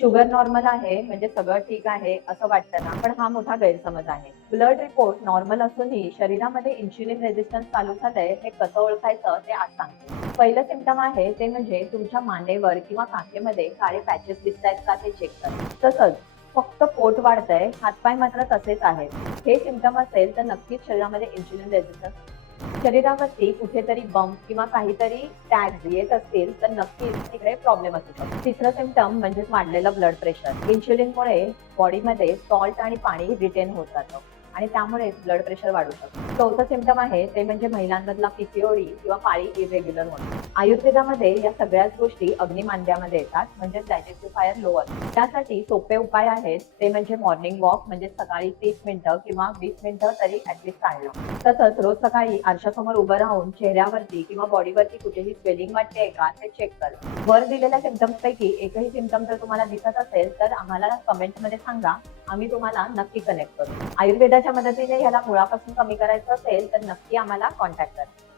Sugar normal आहे म्हणजे सगळं ठीक आहे असं वाटतं ना, पण हा मोठा गैरसमज आहे. ब्लड रिपोर्ट नॉर्मल असूनही शरीरामध्ये इन्शुलिन रेझिस्टन्स चालू झालंय हे कसं ओळखायचं ते आज सांगते. पहिलं सिम्पटम आहे ते म्हणजे तुमच्या मांडीवर किंवा काखेमध्ये काळे पॅचेस दिसतायत का ते चेक करा. तसंच फक्त पोट वाढतंय, हातपाय मात्र तसेच आहेत. हे सिम्पटम असेल तर नक्कीच शरीरामध्ये इन्शुलिन रेझिस्टन्स शरीरावरती कुठेतरी बंप किंवा काहीतरी टॅग्स येत असतील तर नक्कीच तिकडे प्रॉब्लेम असू शकतो. तिसरं सिम्पटम म्हणजे वाढलेलं ब्लड प्रेशर. इन्शुलिनमुळे बॉडीमध्ये सॉल्ट आणि पाणी रिटेन होत जातं आणि त्यामुळे ब्लड प्रेशर वाढू शकतं. चौथं सिम्पटम आहे ते म्हणजे महिलांमधला पीसीओडी किंवा पाळी इरेग्युलर होणं. आयुर्वेदामध्ये या सगळ्याच गोष्टी अग्निमांद्यामध्ये येतात, म्हणजे डायजेस्टिफायर लो असतो. त्यासाठी सोपे उपाय आहेत ते म्हणजे मॉर्निंग वॉक, म्हणजे सकाळी 30 मिनिटं किंवा 20 मिनिटं तरी ऍटलीस्ट काढणं. तसंच रोज सकाळी आरशासमोर उभं राहून चेहऱ्यावरती किंवा बॉडीवरती कुठेही स्वेलिंग वाटते का ते चेक करा. वर दिलेल्या सिम्पटम्स पैकी एकही सिम्पटम जर तुम्हाला दिसत असेल तर आम्हाला कमेंटमध्ये सांगा, आम्ही तुम्हाला नक्की कनेक्ट करू. आयुर्वेदाच्या मदतीने ह्याला मुळापासून कमी करायचं असेल तर नक्की आम्हाला कॉन्टॅक्ट करा.